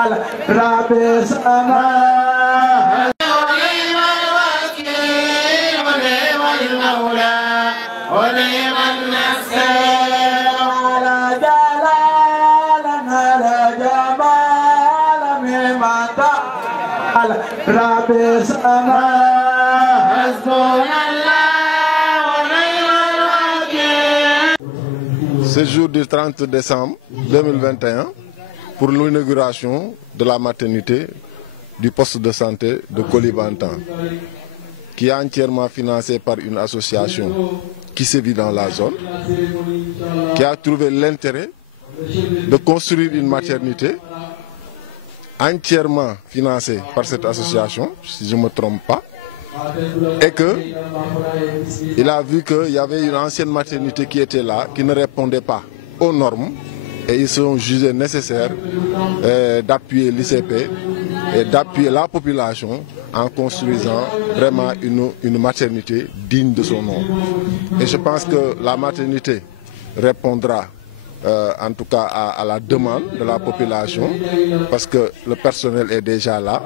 رب سما ولمن نسير على جلال على جمال مما تعالى رب سما حسبنا الله ونعم الوكيل. Ce jour du 30 décembre 2021 pour l'inauguration de la maternité du poste de santé de Koulibantang, qui est entièrement financé par une association qui sévit dans la zone, qui a trouvé l'intérêt de construire une maternité entièrement financée par cette association, si je ne me trompe pas, et qu'il a vu qu'il y avait une ancienne maternité qui était là, qui ne répondait pas aux normes, et ils se sont jugés nécessaires d'appuyer l'ICP et d'appuyer la population en construisant vraiment une maternité digne de son nom. Et je pense que la maternité répondra en tout cas à la demande de la population, parce que le personnel est déjà là,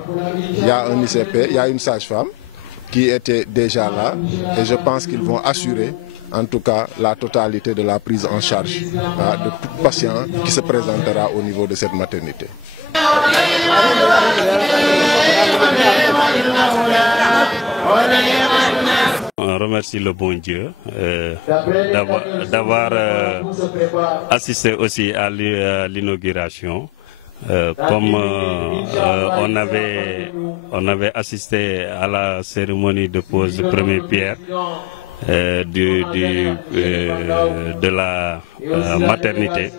il y a un ICP, il y a une sage-femme qui était déjà là, et je pense qu'ils vont assurer en tout cas la totalité de la prise en charge de tout patient qui se présentera au niveau de cette maternité. On remercie le bon Dieu d'avoir assisté aussi à l'inauguration. Comme on avait assisté à la cérémonie de pose de première pierre de la maternité.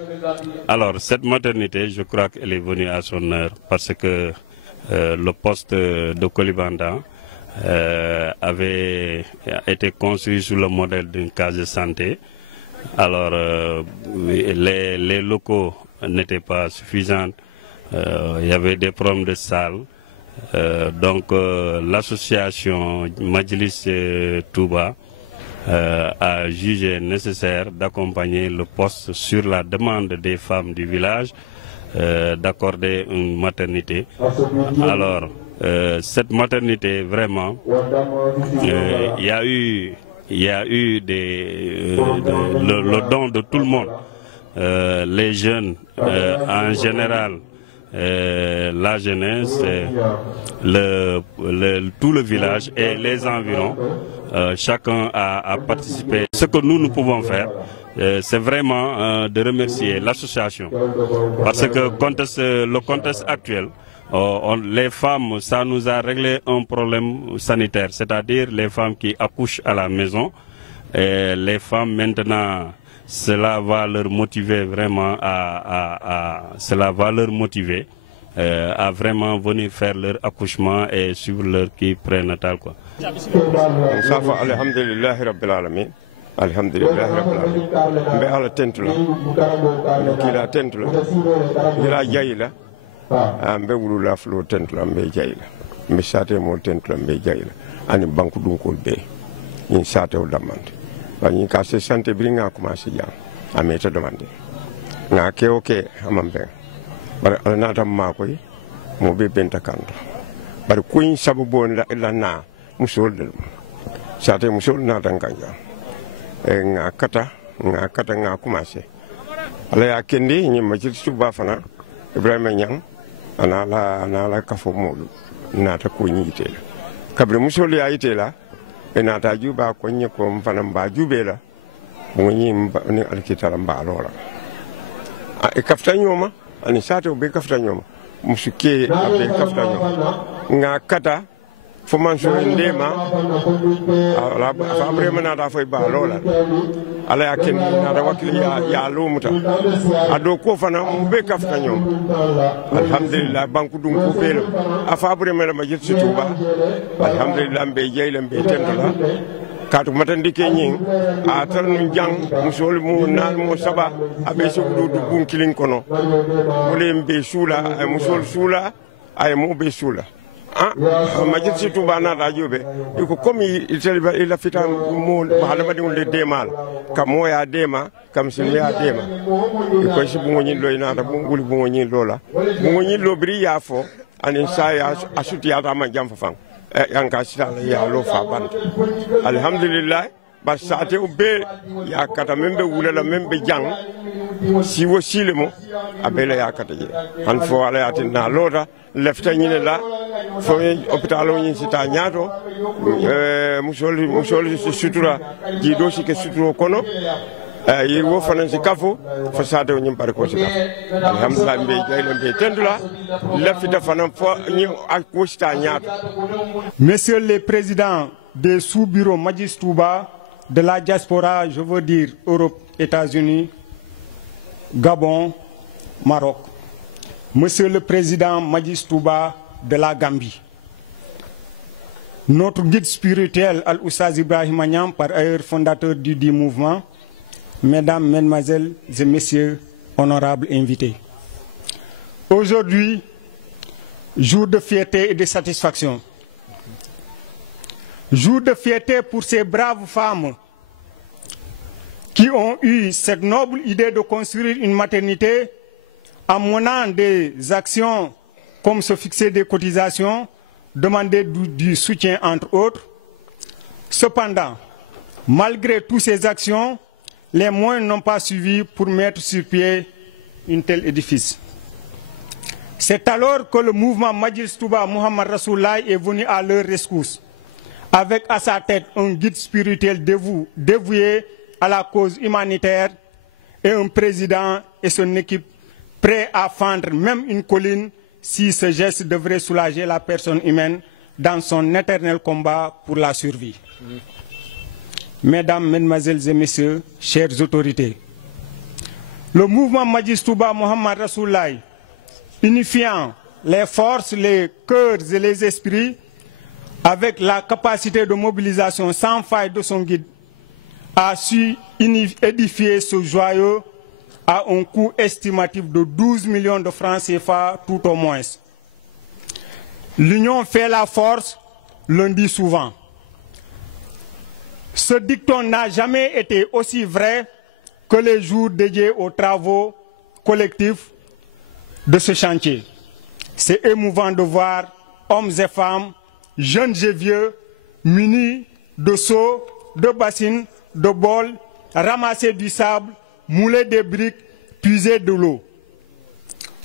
Alors cette maternité, je crois qu'elle est venue à son heure, parce que le poste de Koulibantang avait été construit sous le modèle d'une case de santé. Alors les locaux n'étaient pas suffisants, il y avait des problèmes de salle. Donc l'association Majlis Touba a jugé nécessaire d'accompagner le poste sur la demande des femmes du village d'accorder une maternité. Alors cette maternité, vraiment, il y a eu le don de tout le monde, les jeunes en général, la jeunesse, tout le village et les environs. Chacun a participé. Ce que nous pouvons faire, c'est vraiment de remercier l'association, parce que le contexte actuel, les femmes, ça nous a réglé un problème sanitaire, c'est-à-dire les femmes qui accouchent à la maison. Et les femmes maintenant, cela va leur motiver vraiment cela va leur motiver à vraiment venir faire leur accouchement et suivre leur qui prénatal, quoi. Alhamdulillah rabbil alamin. Alhamdulillah rabbil alamin. Mbe ala tentula. Kila tentula. Ila jayila. Mbe wulula flo tentula mbe jayila. Mbe sate mo tentula mbe jayila. Ani banku dunkol be. In sate o damande. Bani ka se santé bringa commencé jam. Ameta demande. Nga ke oke amambe. Bar alnata ma koy mo be benta kanto. Bar kuin sababu la na musol del. Sate musol na tanganya. Nga kata nga commencé. Ala ya kendi ni ma ci suba fana Ibrahima Nyang ana la kafo modu na ta ko ni itela. Kabre musol ya itela ena ta juba ko nye ko mfana mba jubela mo ni alkitala mba lola. E kafta nyoma ani sate be kafta nyoma musuke abe kafta nyoma nga kata fo man so ndema ala fa brema na da foy ba lola ala yakin na da wakili ya lumuta ado ko fana mu be kafta nyoma alhamdulillah banku dum ko belo afa brema ma jitsi tuba alhamdulillah be jeyla be tendola katu matandi kenyin a tarnu jang musol mu nal mo saba abe so du bun kilin kono mole mbe sula ay musol sula ay mo be sula majid surtout ba na rajobe iko komi ila fitan mo hadama de wonde demal kam mo ya dema kam sin ya dema iko si bu ngoni loy na ta bu ngul bu ngoni lola bu ngoni lo bri ya fo ani sa ya asuti ya ta ma jam fa fang yanka sita ya lo fa ban alhamdulillah bar saate ubbe ya kata membe wulala membe jang si wo silemo abela ya kata je han fo ala ya tinna lota lefta nyine la fo hôpital o nyin sita nyaato musol sutura di dosi ke suturo kono yi wo fanan si kafo fo saate o nyim bar ko si kafo alhamdulillah mbe jaylo mbe tendula lefta fanan fo nyi ak wo sita nyaato. Messieurs les présidents des sous-bureaux Majlis Touba de la diaspora, je veux dire Europe, États-Unis, Gabon, Maroc. Monsieur le Président Majlis Touba de la Gambie. Notre guide spirituel Al-Oustaz Ibrahim Agnam, par ailleurs fondateur du dit mouvement. Mesdames, Mesdemoiselles et Messieurs, honorables invités. Aujourd'hui, jour de fierté et de satisfaction. Jour de fierté pour ces braves femmes qui ont eu cette noble idée de construire une maternité en menant des actions comme se fixer des cotisations, demander du soutien entre autres. Cependant, malgré toutes ces actions, les moyens n'ont pas suivi pour mettre sur pied un tel édifice. C'est alors que le mouvement Majlis Touba Muhammad Rasulullah est venu à leur rescousse, avec à sa tête un guide spirituel dévoué à la cause humanitaire et un président et son équipe prêts à fendre même une colline si ce geste devrait soulager la personne humaine dans son éternel combat pour la survie. Mesdames, Mesdemoiselles et Messieurs, chères autorités, le mouvement Majlis Touba Muhammad Rasulullah, unifiant les forces, les cœurs et les esprits, avec la capacité de mobilisation sans faille de son guide, a su édifier ce joyau à un coût estimatif de 12 millions de francs CFA tout au moins. L'union fait la force, l'on dit souvent. Ce dicton n'a jamais été aussi vrai que les jours dédiés aux travaux collectifs de ce chantier. C'est émouvant de voir hommes et femmes, jeunes et vieux, munis de seaux, de bassines, de bols, ramasser du sable, mouler des briques, puiser de l'eau.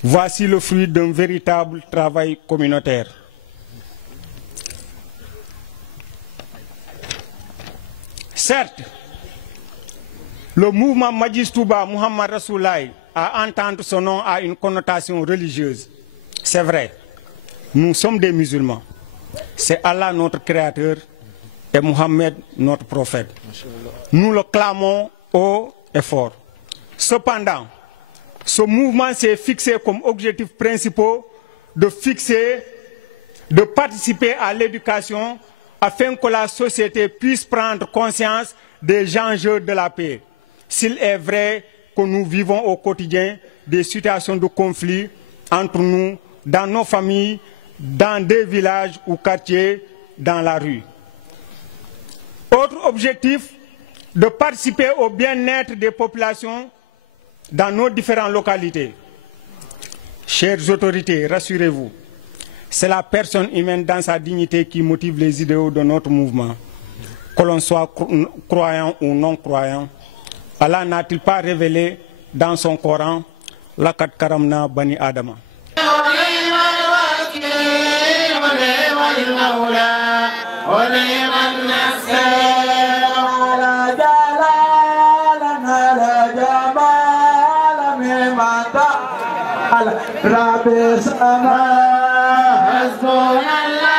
Voici le fruit d'un véritable travail communautaire. Certes, le mouvement Majlis Touba Muhammad Rasulullah, à entendre son nom, a une connotation religieuse. C'est vrai, nous sommes des musulmans. C'est Allah notre créateur et Mohammed notre prophète. Nous le clamons haut et fort. Cependant, ce mouvement s'est fixé comme objectif principal de participer à l'éducation afin que la société puisse prendre conscience des enjeux de la paix. S'il est vrai que nous vivons au quotidien des situations de conflit entre nous, dans nos familles, dans des villages ou quartiers, dans la rue. Autre objectif, de participer au bien-être des populations dans nos différentes localités. Chères autorités, rassurez-vous, c'est la personne humaine dans sa dignité qui motive les idéaux de notre mouvement. Que l'on soit croyant ou non croyant, Allah n'a-t-il pas révélé dans son Coran « Laqad karamna bani Adama » رب السماء حسبنا الله